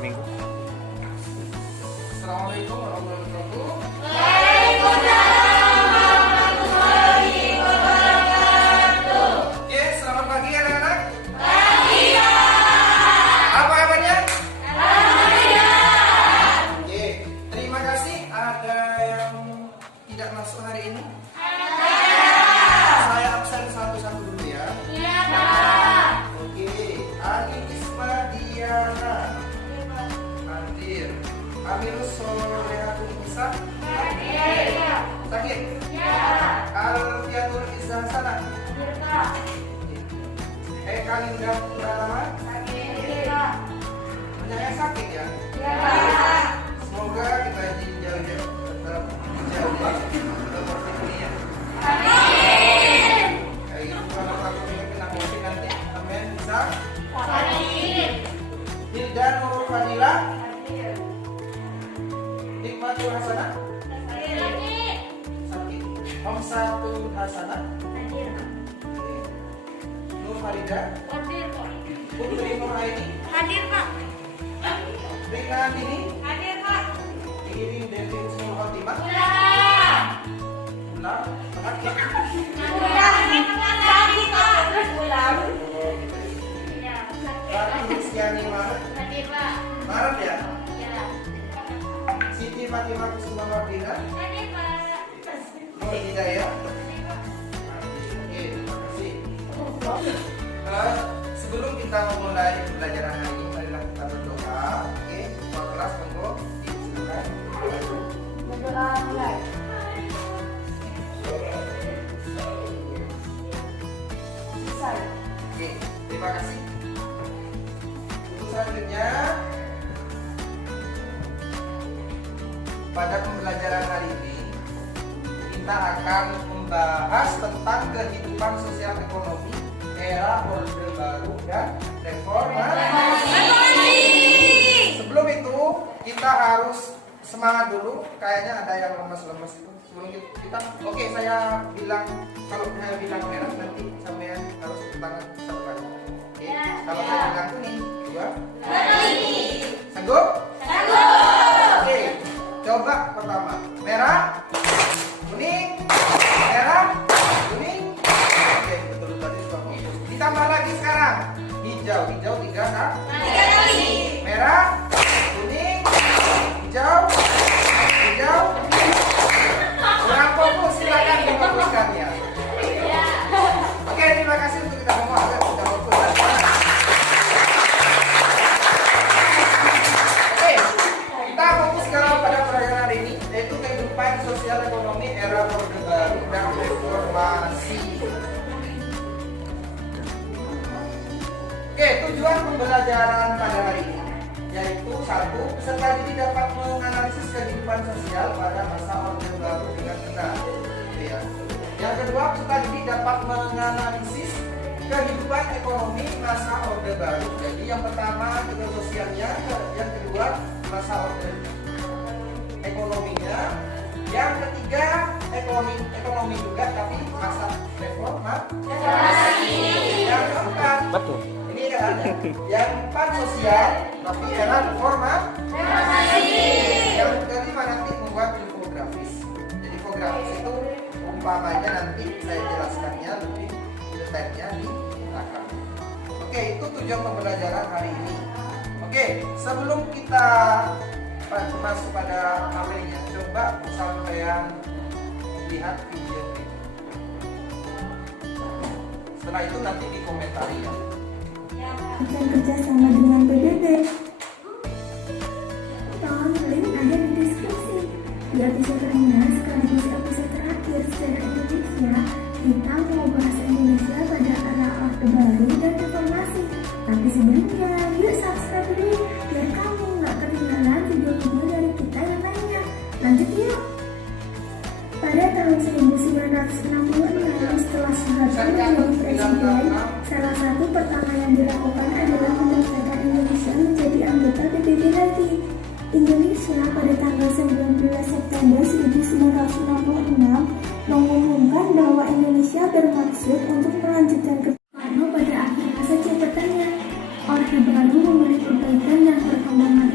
seminggu. Assalamualaikum warahmatullahi wabarakatuh. Waalaikumsalam warahmatullahi wabarakatuh. Oke, selamat pagi anak-anak. Pagi Pak. Apa kabarnya? Alhamdulillah. Oke, terima kasih. Ada yang tidak masuk hari ini? Saya absen satu-satu dulu ya. Iya Pak. Oke, Ali Isma Diana hadir. Amirus Solehatul Nisa Hadir. sakit. Iya. Alfiatul Izzah Hasanah. Hadir Pak. Eka Linda Purnama. Hadir Pak. Banyak yang sakit ya. Iya Pak. Semoga kita jauh-jauh dalam COVID ini ya. Amin. Kayak gitu kalau takutnya kena COVID nanti amin bisa. Hadir. Hilda Nurul Fadila, Hadir. Hikmatul Hasanah Hadir lagi. sakit. Homsatul Hasanah, Hadir. Nur Farida, Hadir Pak. Putri Nur Aini, Hadir Pak. Rina Dini, Hadir Pak. diiring Devi Husnul Khotimah. Udah. Ulang, sakit. Udah. Lagi Pak. Terus ulang. Iya. Rati Husniani Maret, Hadir Pak. Maret ya. Iya. Siti Fatimah Kusuma Wardina, Hadir Pak. Nur Hidayah. Oke, terima kasih. Sebelum kita memulai pembelajaran hari ini, marilah kita berdoa. Oke, Pak kelas monggo disilakan. Berdoa mulai. Selesai. Oke, terima kasih. Untuk selanjutnya, pada pembelajaran hari ini kita akan membahas tentang kehidupan sosial ekonomi era Orde Baru dan reformasi. Sebelum itu kita harus semangat dulu. Kayaknya ada yang lemes-lemes itu. Sebelum kita, oke, saya bilang, kalau saya bilang merah nanti sampean harus tangan satu kali. Oke, Ya, kalau ya. saya bilang kuning, dua. Lagi. Sanggup? Sanggup. Oke, coba pertama merah, kuning, merah, kuning. Oke, betul tadi sudah fokus. Ditambah lagi sekarang hijau, hijau tiga kan? Tiga kali. Merah, kuning, hijau, hijau. Kurang fokus, silakan difokuskan ya. Ya. Oke, terima kasih untuk kita semua. Ayo, kita fokus. Oke, kita fokus sekarang pada pelajaran hari ini, yaitu kehidupan sosial ekonomi era Orde Baru dan reformasi. Oke, tujuan pembelajaran pada hari ini yaitu satu, peserta didik dapat menganalisis kehidupan sosial pada masa Orde Baru dengan benar. Ya. Yang kedua, peserta didik dapat menganalisis kehidupan ekonomi masa Orde Baru. Jadi yang pertama itu sosialnya, yang kedua masa Orde ekonominya, yang ketiga ekonomi juga tapi masa reformasi. Yang keempat Betul. ini kan ada. Yang empat sosial tapi era reformasi. Yang kelima nanti membuat infografis. Jadi infografis itu umpamanya nanti saya jelaskannya lebih detailnya di belakang. Oke, itu tujuan pembelajaran hari ini. Oke, sebelum kita masuk pada materinya, coba sampean lihat video ini. Setelah itu nanti dikomentari ya. Akan kerjasama dengan PBB. Tolong link ada di deskripsi. Di episode ini sekaligus episode terakhir sejarah Indonesia, kita mau bahas Indonesia pada era Orde Baru dan reformasi. Tapi sebelumnya, yuk subscribe dulu biar kamu nggak ketinggalan video-video dari kita yang lainnya. Lanjut yuk. Pada tahun 1966, setelah Soeharto menjadi presiden, salah satu pertama yang dilakukan adalah mendaftarkan Indonesia menjadi anggota PBB lagi. Indonesia pada tanggal 19 September 1966 mengumumkan bahwa Indonesia bermaksud untuk melanjutkan ke Soekarno pada akhir masa jabatannya. Orde Baru memberi perbaikan dan perkembangan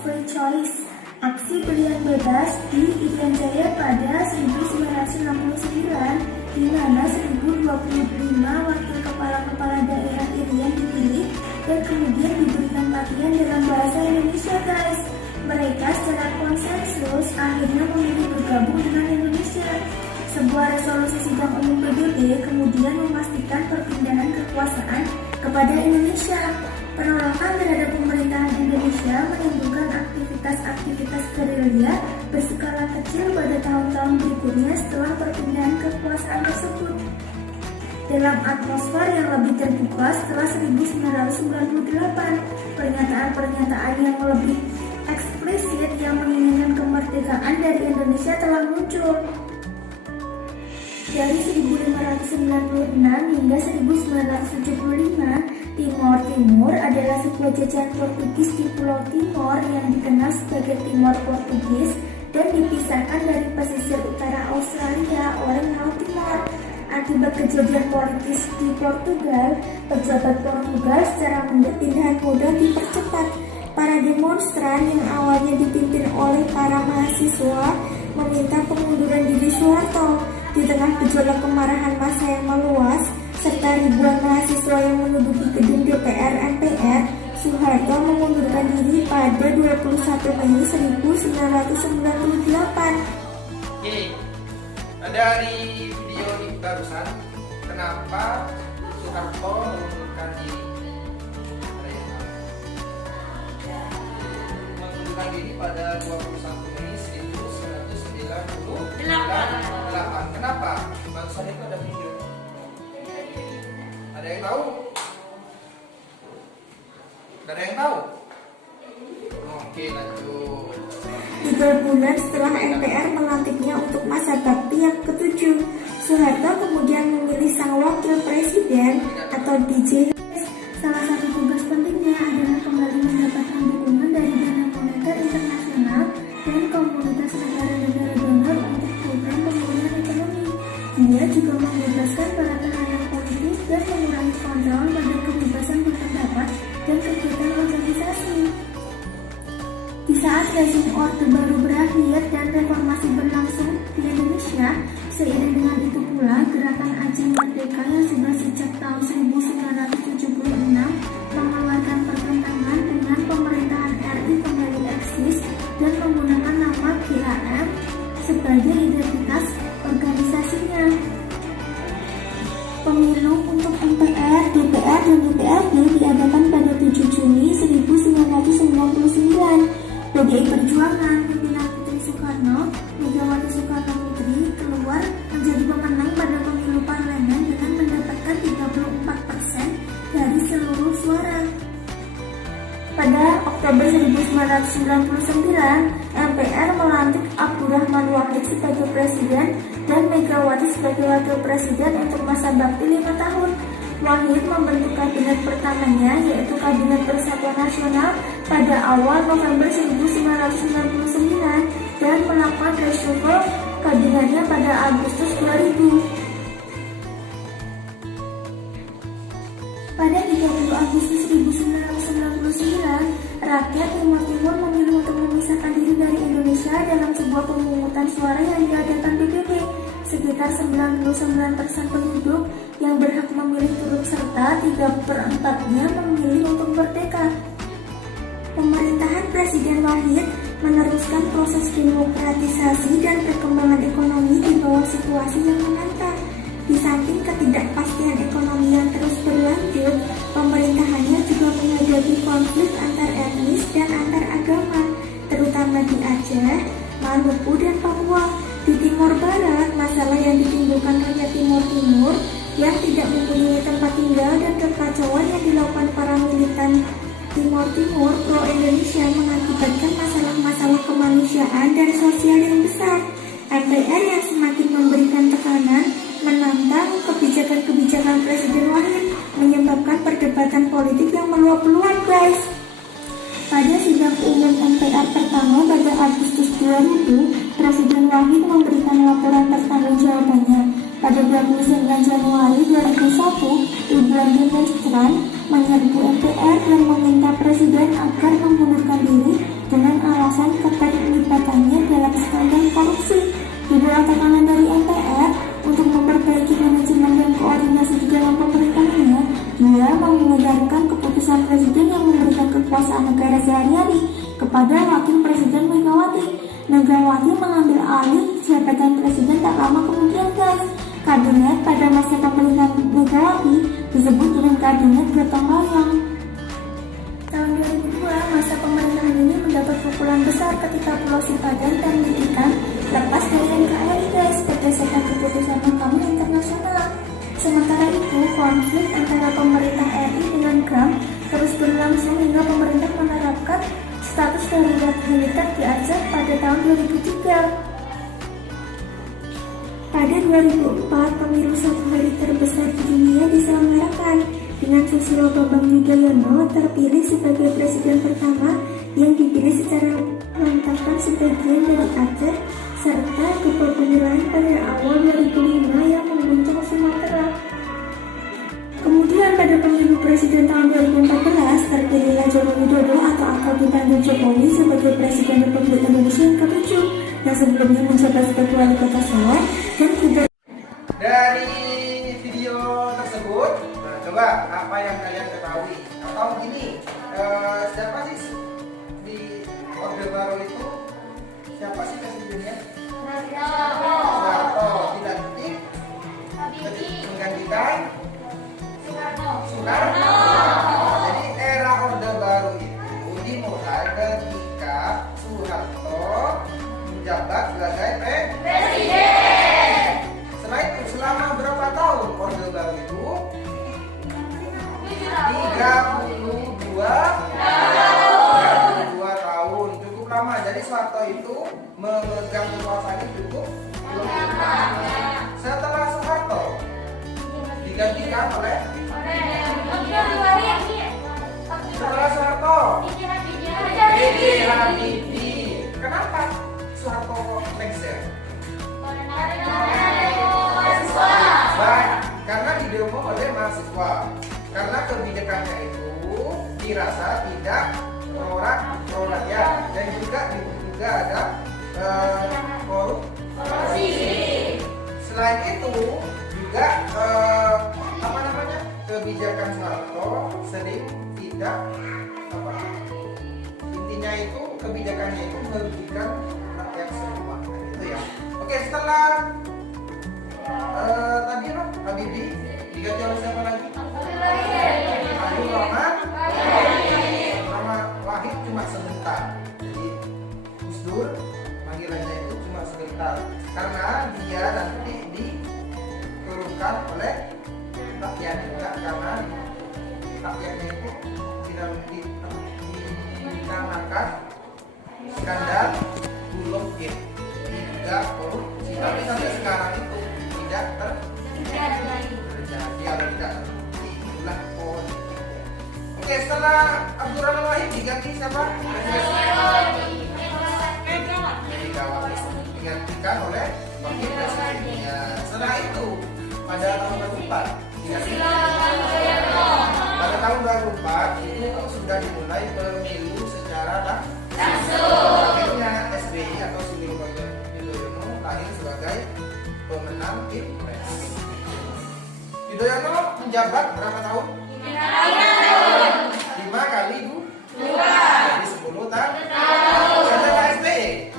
Free Choice, aksi pilihan bebas di Irian Jaya pada 1969, di mana 1025 wakil kepala daerah Irian dipilih dan kemudian diberikan pelatihan dalam bahasa Indonesia, guys. Mereka secara konsensus akhirnya memilih bergabung dengan Indonesia. Sebuah resolusi sidang umum PBB kemudian memastikan perpindahan kekuasaan kepada Indonesia. Penolakan terhadap pemerintahan Indonesia menimbulkan aktivitas gerilya berskala kecil pada tahun-tahun berikutnya setelah perpindahan kekuasaan tersebut. Dalam atmosfer yang lebih terbuka setelah 1998, pernyataan-pernyataan yang lebih eksplisit yang menginginkan kemerdekaan dari Indonesia telah muncul. Dari 1596 hingga 1975, Timor Timur adalah sebuah jajahan Portugis di Pulau Timor yang dikenal sebagai Timor Portugis dan dipisahkan dari pesisir utara Australia oleh Laut Timor. Akibat kejadian politis di Portugal, pejabat Portugal secara pindahan mudah dipercepat. Para demonstran yang awalnya dipimpin oleh para mahasiswa meminta pengunduran diri Soeharto. Di tengah gejolak kemarahan massa yang meluas serta ribuan mahasiswa yang menduduki gedung DPR MPR, Soeharto mengundurkan diri pada 21 Mei 1998. Oke, dari video ini barusan, kenapa Soeharto mengundurkan diri? Ada yang tahu? Mengundurkan diri pada 21 Mei 1998. Kenapa? Barusan itu ada video. Ada yang tahu? Ada yang tahu? Oke, lanjut. 3 bulan setelah MPR melantiknya untuk masa bakti yang ke-7, Soeharto kemudian memilih sang wakil presiden atau DJ. Salah satu tugas pentingnya adalah kembali mendapatkan dukungan dari Dana Moneter Internasional dan komunitas negara-negara donor untuk program pemulihan ekonomi. Dia juga membebaskan para tahanan politik dan mengurangi kontrol pada kebebasan berpendapat dan kegiatan organisasi. Di saat rezim Orde Baru berakhir dan reformasi berlangsung di Indonesia, seiring dengan itu pula gerakan Aceh Merdeka yang sudah sejak tahun 1976 mengeluarkan pertentangan dengan pemerintahan RI kembali eksis dan menggunakan nama GAM sebagai identitas organisasinya. Pemilu untuk MPR, DPR, dan DPRD diadakan pada 7 Juni 1999. PDI Perjuangan pimpinan Putri Soekarno, Megawati Soekarno Putri keluar menjadi pemenang pada pemilu parlemen dengan mendapatkan 34% dari seluruh suara. Pada Oktober 1999, MPR melantik Abdurrahman Wahid sebagai presiden dan Megawati sebagai wakil presiden untuk masa bakti 5 tahun. Wahid membentuk kabinet pertamanya, yaitu Kabinet Persatuan Nasional pada awal November 1999 dan melakukan reshuffle kabinetnya pada Agustus 2000. Pada 30 Agustus 1999, rakyat Timor Timur memilih untuk memisahkan diri dari Indonesia dalam sebuah pemungutan suara yang diadakan PBB. Sekitar 99% penduduk yang berhak memilih turut serta 3/4-nya memilih untuk merdeka. Pemerintahan Presiden Wahid meneruskan proses demokratisasi dan perkembangan ekonomi di bawah situasi yang menantang. Di samping ketidakpastian ekonomi yang terus berlanjut, pemerintahannya juga menghadapi konflik antar etnis dan antar agama, terutama di Aceh, Maluku, dan Papua. Di Timor Barat, masalah yang ditimbulkan rakyat Timor Timur yang tidak mempunyai tempat tinggal dan kekacauan yang dilakukan para militan Timor Timur pro-Indonesia mengakibatkan masalah-masalah kemanusiaan dan sosial yang besar. MPR yang semakin memberikan tekanan menantang kebijakan-kebijakan Presiden Wahid menyebabkan perdebatan politik yang meluap-luap, guys. Pada sidang umum MPR pertama pada Agustus 2000, Presiden Wahid memberikan laporan pertanggungjawabannya. Pada 29 Januari 2001, ribuan demonstran menyerbu MPR dan meminta Presiden agar mengundurkan diri dengan alasan keterlibatannya dalam skandal korupsi. Di bawah tekanan dari MPR untuk memperbaiki manajemen dan koordinasi di dalam pemerintahnya, dia menganggarkan keputusan presiden yang memberikan kekuasaan negara sehari-hari kepada wakil presiden Megawati. Megawati mengambil alih jabatan presiden tak lama kemudian, guys. Kabinet pada masa pemerintahan Megawati disebut dengan kabinet gotong royong. Tahun 2002, masa pemerintahan ini mendapat pukulan besar ketika Pulau Sipadan dan Litikan lepas dari NKRI, guys, berdasarkan keputusan Mahkamah Internasional. Sementara itu, konflik antara pemerintah RI dengan GAM terus berlangsung hingga pemerintah menerapkan status darurat militer di Aceh pada tahun 2003. Pada 2004, pemilu satu hari terbesar di dunia diselenggarakan dengan Susilo Bambang Yudhoyono terpilih sebagai presiden pertama yang dipilih secara menetapkan sebagian dari Aceh serta kepemimpinan pada awal 2005 yang mengguncang Sumatera. Kemudian pada pemilu presiden tahun 2014 terpilihlah Joko Widodo atau akrab dipanggil Jokowi sebagai Presiden Republik Indonesia yang ke-7 yang sebelumnya menjabat sebagai wali kota Solo dan juga. Dari video tersebut, nah, coba apa yang kalian ketahui? Atau gini, siapa sih di Orde Baru itu? Siapa sih presidennya? Soeharto dilantik menggantikan Soekarno. Jadi era Orde Baru itu dimulai ketika Soeharto menjabat sebagai presiden. Setelah itu selama berapa tahun Orde Baru itu? 32 tahun, cukup lama. Jadi Soeharto itu memegang kekuasaan cukup lama. Setelah Soeharto digantikan oleh B.J. Habibie. Kenapa Soeharto lengser? Baik, karena didemo oleh mahasiswa. Karena kebijakannya itu dirasa tidak pro rakyat dan juga ada korupsi. Selain itu juga kebijakan Soeharto sering tidak intinya itu kebijakannya itu merugikan rakyat semua, gitu ya. Oke, setelah tadi Habibie diganti oleh siapa lagi? Abdul Rahman Wahid cuma sebentar. Jadi Gus Dur panggilannya itu cuma sebentar karena dia nanti diturunkan oleh rakyat juga, karena rakyatnya itu tidak dikarenakan skandal Bulog Gate, tidak korupsi, tapi sampai sekarang itu tidak terjadi atau tidak itulah politik. Oke, setelah Abdurrahman Wahid diganti siapa? Megawati digantikan oleh wakil presidennya. Setelah itu pada tahun 2004 pada tahun 2004 itu sudah dimulai pemilu secara langsung. Akhirnya SBY atau Susilo Bambang Yudhoyono lahir sebagai pemenang Pilpres. Yudhoyono menjabat berapa tahun? 5 kali 2. Jadi 10 tahun. Setelah SBY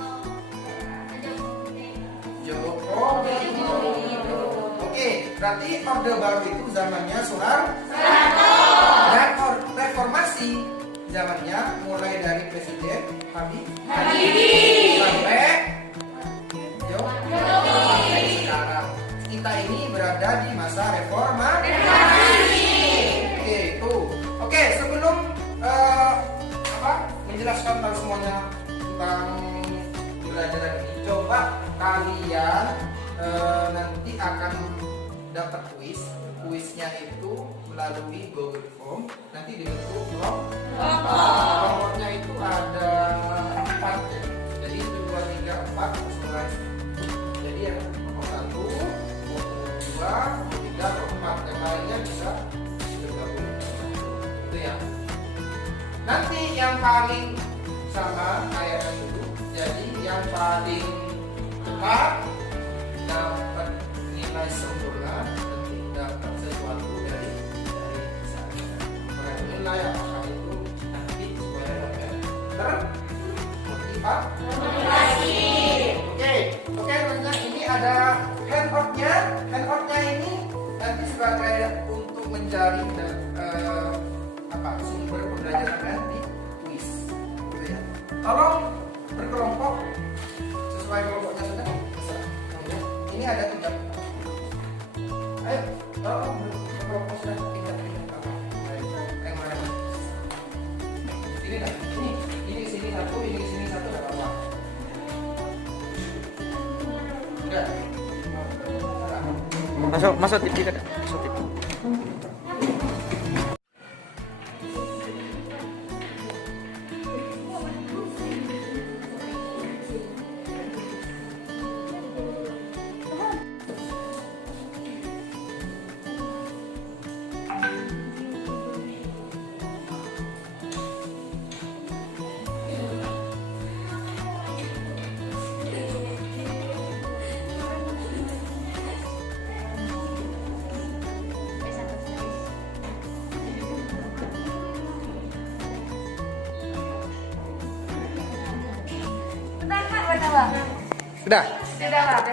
Jokowi. Oke, berarti Orde Baru itu zamannya Soeharto. Dan reformasi zamannya mulai dari Presiden Habibie sampai Jokowi. Sekarang kita ini berada di masa reformasi. Oke, itu. Oke, sebelum menjelaskan tentang semuanya tentang belajar ini, coba kalian nanti akan dapat kuisnya itu melalui Google Form, nanti dibentuk nomornya itu ada 4 ya. Jadi 1, 2, 3, 4 jadi yang nomor 1, nomor 2, nomor 3, nomor 4 yang lainnya bisa bergabung. Itu ya. Nanti yang paling sama kayak yang paling cepat dapat nilai sempurna dan dapat sesuatu dari sana. Maka nilai apakah itu nanti supaya dapat termotivasi. Oke, teman-teman, ini ada handout-nya. Handout-nya ini nanti sebagai untuk mencari sumber pembelajaran di kuis. Gitu ya. Tolong berkelompok sesuai kelompoknya sudah. Ini ada 3. Ayo, tolong berkelompok sudah 3. Ayo, yang mana? Ini dah. Ini sini 1, ini sini 1 enggak apa-apa. Udah. Masuk TV kan? Masuk TV. Sudah. Sudah Pak.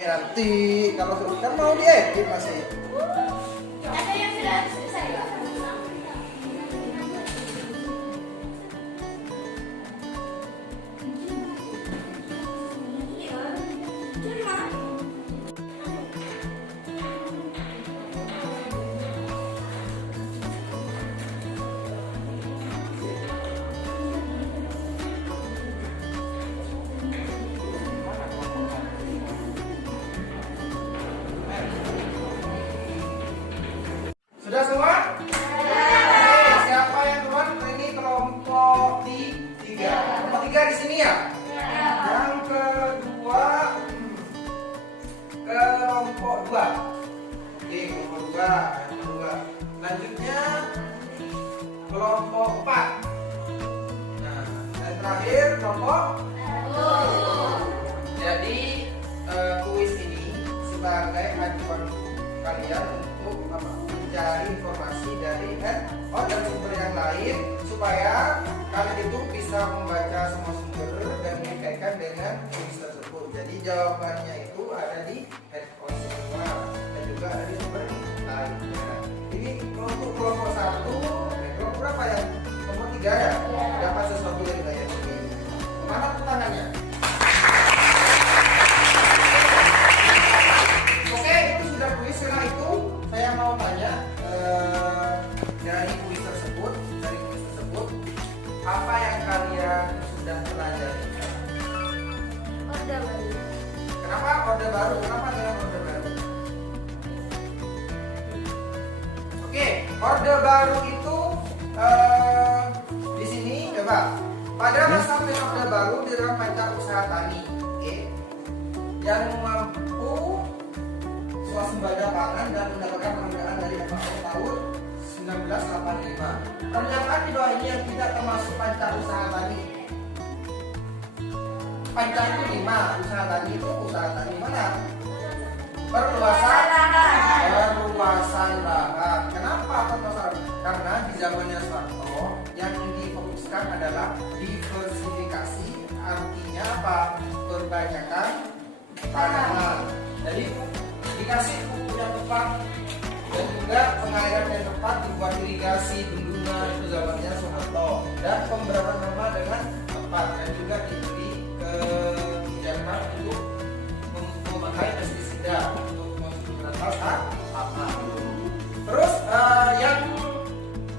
Nanti kalau kan mau diedit masih. Ada yang sudah selesai Pak. Sudah semua? Oke, siapa yang duluan? Ini kelompok 3. Kelompok 3 di sini ya? Yang kedua kelompok 2. Oke, kelompok 2. Yang kedua. Selanjutnya kelompok 4. Nah, dan terakhir kelompok. Jadi kuis ini sebagai acuan kalian untuk mencari informasi dari handphone dan sumber yang lain supaya kalian itu bisa membaca semua sumber dan dikaitkan dengan kuis tersebut. Jadi jawabannya itu ada di handphone semua dan juga ada di sumber lainnya. Ini untuk kelompok 1, kelompok berapa ya? Kelompok 3 ya? Dapat sesuatu dari kalian ini. Mana tangannya? Oke, itu sudah kuis. Setelah itu saya mau tanya dari kuis tersebut, apa yang kalian sudah pelajari? Orde baru. Kenapa orde baru? Kenapa dengan orde baru? Oke, orde baru itu di sini coba. Pada masa orde baru di dalam Pancausaha Tani, yang mampu swasembada pangan dan mendapatkan penghargaan dari FAO tahun 1985. Pernyataan di bawah ini yang tidak termasuk Pancausaha Tani. Panca itu 5, usaha tani itu usaha tani mana? Perluasan lahan. Kenapa perluasan? Karena di zamannya Soeharto yang difokuskan adalah diversifikasi, artinya apa? Perbanyakan tanaman. Jadi dikasih pupuk yang tepat dan juga pengairan yang tepat, dibuat irigasi bendungan itu zamannya Soeharto, dan pemberantasan hama dengan tepat, dan juga diberi kebijakan untuk memakai pestisida untuk memberantas hama. Terus yang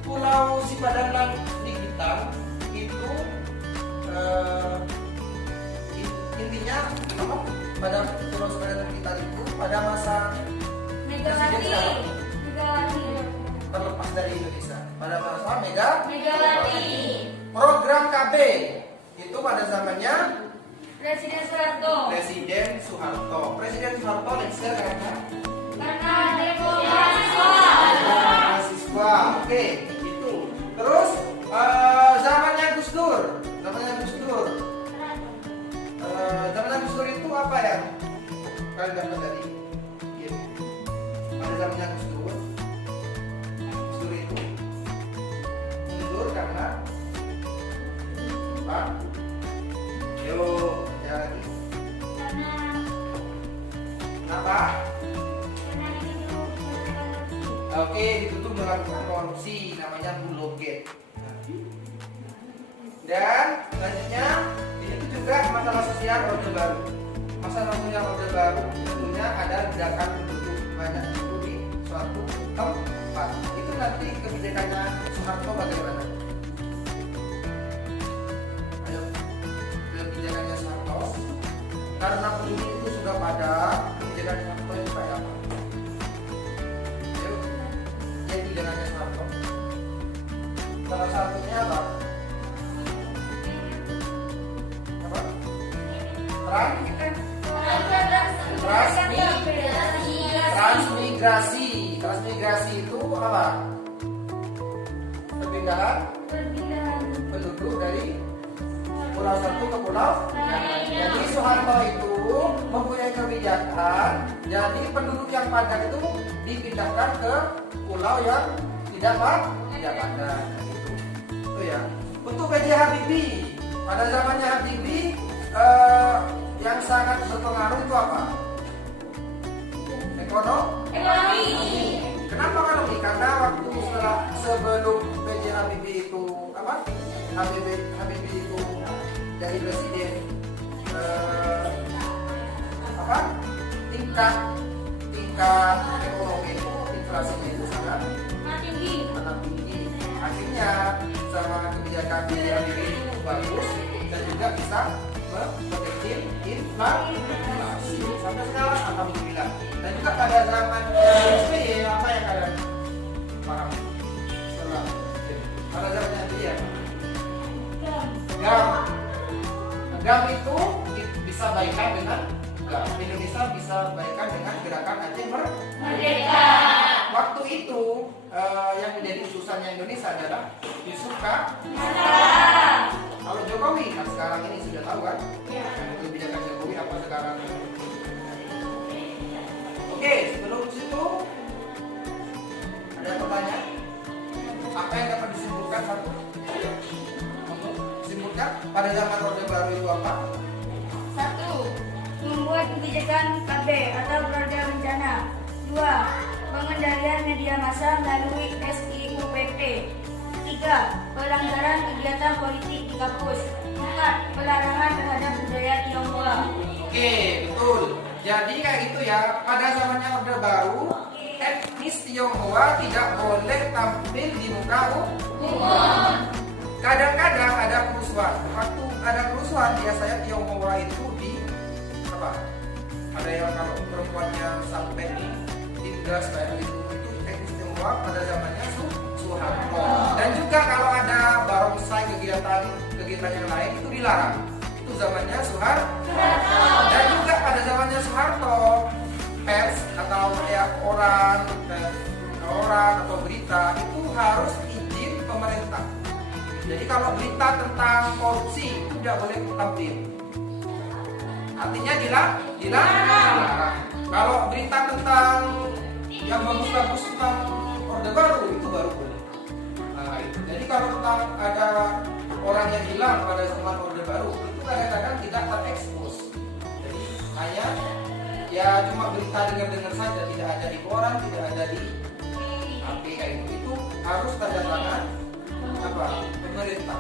Pulau Sipadan Ligitan itu intinya pada Pulau Sipadan Ligitan itu pada masa Megawati. terlepas dari Indonesia, pada masa Megawati. program KB itu pada zamannya Presiden Soeharto. Presiden Soeharto lengser Karena demo mahasiswa. mahasiswa. Oke, itu. Terus zamannya Gus Dur. kalian dapat dari ini. Pada zamannya Gus Dur itu mundur karena apa? Yuk, ya lagi. Kenapa? Oke, ditutup melakukan korupsi, namanya buloget. Dan selanjutnya ini juga masalah sosial orde baru. Masalah sosial orde baru tentunya ada ledakan penduduk banyak itu di suatu tempat. Itu nanti kebijakannya Soeharto bagaimana? Ayo, kebijakannya Soeharto. Karena penduduk itu sudah padat, kebijakan Soeharto itu kayak apa? Ayo, yang kebijakannya Soeharto. Salah satunya apa? Transmigrasi itu apa? Perpindahan penduduk dari pulau satu ke pulau lain. Jadi Soeharto itu mempunyai kebijakan, jadi penduduk yang padat itu dipindahkan ke pulau yang tidak padat. Itu ya. Untuk B.J. Habibie, pada zamannya Habibie yang sangat berpengaruh itu apa? Ekonomi. Kenapa ekonomi? Karena waktu sebelum B.J. Habibie itu apa? Habibie itu jadi presiden, apa? Tingkat ekonomi itu inflasinya itu sangat tinggi. Akhirnya sama kebijakan B.J. Habibie itu bagus dan juga bisa mengecil inflasi sampai sekarang alhamdulillah. Dan juga pada zaman SBY apa yang kalian paham? Setelah pada zamannya dia GAM itu bisa baikan dengan GAM. Indonesia bisa baikan dengan gerakan Aceh Merdeka. Waktu itu yang menjadi utusannya Indonesia adalah Yusuf Kala. Kalau Jokowi kan sekarang ini sudah tahu kan? Kebijakan Jokowi apa sekarang? Oke, sebelum situ ada pertanyaan? Apa yang dapat disimpulkan satu? Simpulkan pada zaman Orde Baru itu apa? 1. Membuat kebijakan KB atau keluarga bencana. 2. Pengendalian media massa melalui SIUPT. 3. Pelanggaran kegiatan politik di kampus. 4. Pelarangan terhadap budaya Tionghoa. Oke, betul. Jadi kayak gitu ya. Pada zamannya Orde Baru, etnis Tionghoa tidak boleh tampil di muka umum. Kadang-kadang ada kerusuhan. Waktu ada kerusuhan biasanya Tionghoa itu di apa? Ada yang kalau perempuannya sampai ditindas kayak gitu, itu etnis Tionghoa pada zamannya Soeharto. Dan juga kalau ada barongsai kegiatan yang lain itu dilarang. Itu zamannya Soeharto. Dan juga pada zamannya Soeharto, pers atau ya orang atau berita itu harus izin pemerintah. Jadi kalau berita tentang korupsi itu tidak boleh tampil. Artinya dilarang. Kalau berita tentang yang bagus-bagus tentang Orde Baru itu baru boleh. Nah, itu. Jadi kalau tentang ada orang yang hilang pada zaman Orde Baru itu kadang-kadang tidak terekspos. Jadi hanya ya cuma berita dengar-dengar saja, tidak ada di koran, tidak ada di HP kayak gitu. Itu harus tanda tangan apa? Pemerintah.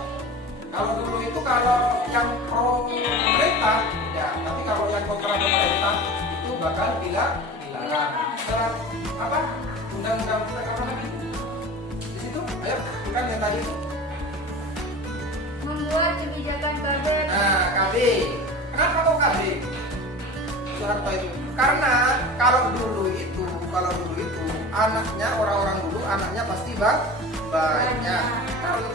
Kalau dulu itu kalau yang pro pemerintah tidak, tapi kalau yang kontra pemerintah itu bakal dilarang. Setelah apa? Undang-undang apa lagi? Di situ, ayo bukan yang tadi itu. Membuat kebijakan KB. Nah, KB. Kenapa kok KB? Soeharto itu. Karena kalau dulu itu anaknya orang-orang dulu anaknya pasti banyak. Kalau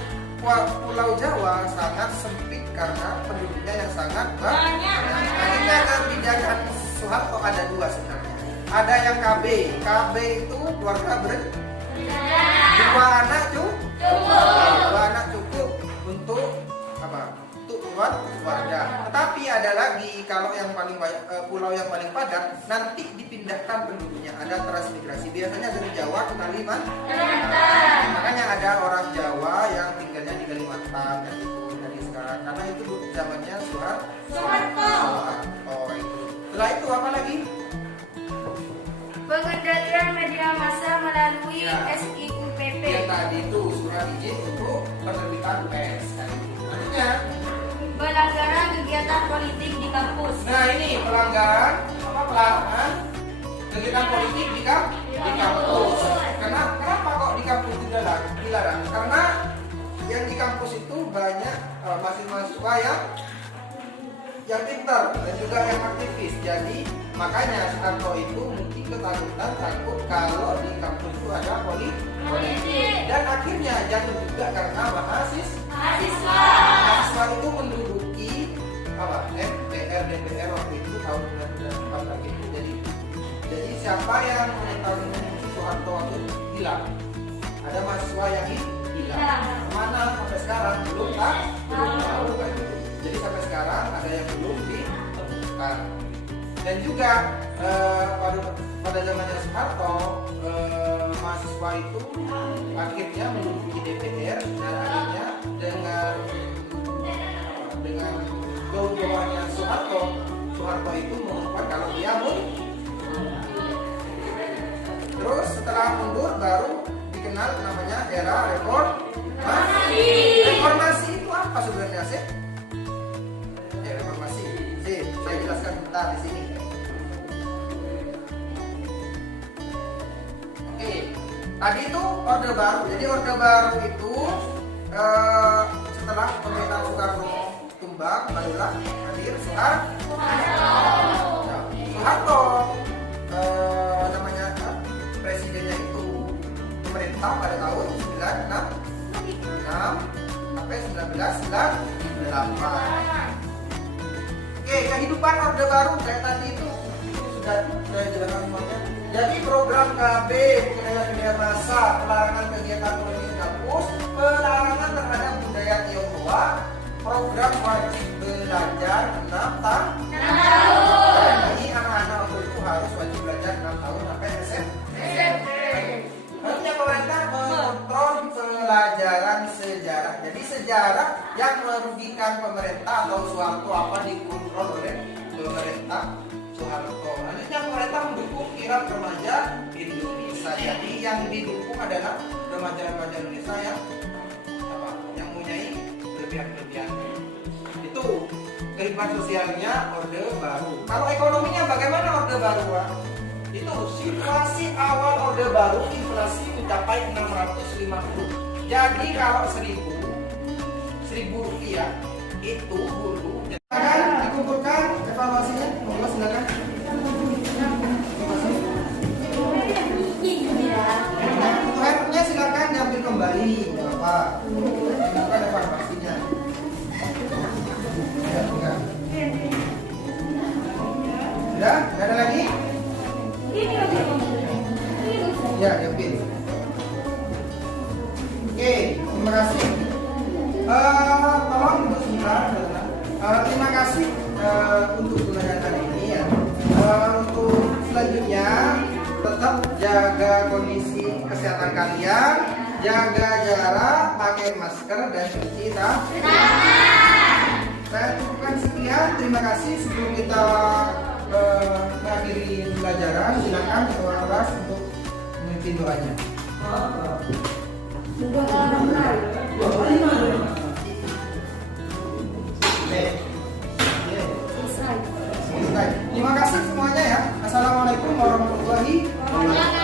Pulau Jawa sangat sempit karena penduduknya yang sangat banyak. Akhirnya kebijakan Soeharto ada dua sebenarnya. Ada yang KB. KB itu keluarga dua anak cukup untuk apa? Untuk kebutuhan warga. Tetapi ada lagi, kalau yang paling banyak, pulau yang paling padat nanti dipindahkan penduduknya, ada transmigrasi. Biasanya dari Jawa ke Kalimantan. Makanya ada orang Jawa yang tinggalnya di Kalimantan dan itu dari sekarang, karena itu zamannya Soeharto. Itu. Setelah itu apa lagi? Pengendalian media massa melalui SIUPP. Yang tadi itu surat izin untuk penerbitan pers. Artinya Pelanggaran kegiatan politik di kampus. nah ini pelanggaran pelarangan kegiatan politik di kampus. Kenapa kok di kampus dilarang? Karena yang di kampus itu banyak mahasiswa yang pintar dan juga yang aktivis. Jadi makanya Soeharto itu mungkin ketakutan, takut kalau di kampus itu ada politik. Dan akhirnya jatuh juga karena mahasiswa itu menduduki MPR DPR waktu itu tahun 1994 lagi itu. Jadi siapa yang menentang Soeharto itu hilang. Ada mahasiswa yang hilang. Mana sampai sekarang belum tahu kan itu. Jadi sampai sekarang ada yang belum ditemukan. Dan juga pada zamannya Soeharto mahasiswa itu akhirnya menduduki DPR dan akhirnya dengan jauh-jauhnya Soeharto itu mengumumkan kalau dia mundur. Terus setelah mundur baru dikenal namanya era reformasi. Reformasi itu apa sebenarnya sih? Reformasi. Saya jelaskan sebentar di sini. Oke, tadi itu Orde Baru. Jadi Orde Baru itu setelah pemerintahan Soekarno tumbang, barulah hadir Soeharto. Namanya presidennya itu pemerintah pada tahun 1966 sampai 1998. Oke, kehidupan Orde Baru kayak tadi itu sudah saya jelaskan semuanya. Jadi program KB, pengendalian media massa, pelarangan kegiatan politik di kampus, pelarangan terhadap budaya Tionghoa, program wajib belajar 6 tahun. Jadi anak-anak waktu itu harus wajib belajar 6 tahun sampai SMP. Lalunya pemerintah mengontrol pelajaran sejarah. Jadi sejarah yang merugikan pemerintah atau Soeharto apa dikontrol oleh pemerintah Soeharto. Lalunya pemerintah mendukung kirap remaja Indonesia. Jadi yang didukung adalah remaja-remaja Indonesia yang mempunyai kelebihan-kelebihan. Itu kehidupan sosialnya Orde Baru. Kalau ekonominya bagaimana Orde Baru? Itu situasi awal Orde Baru inflasi mencapai 650. Jadi kalau 1000 rupiah itu dulu. Silakan dikumpulkan evaluasinya. Monggo silakan. Untuk handphonenya silakan diambil kembali, nggak apa-apa. Silakan evaluasinya. Sudah, nggak ada lagi? Ya, diambil. Oke, terima kasih. Tolong untuk sebentar. Terima kasih untuk pelajaran ini ya. Untuk selanjutnya tetap jaga kondisi kesehatan kalian, jaga jarak, pakai masker dan cuci tangan. Saya cukupkan sekian. Terima kasih. Sebelum kita mengakhiri pelajaran, silakan ketua kelas untuk memimpin doanya. Selesai. Terima kasih semuanya ya. Assalamualaikum warahmatullahi wabarakatuh.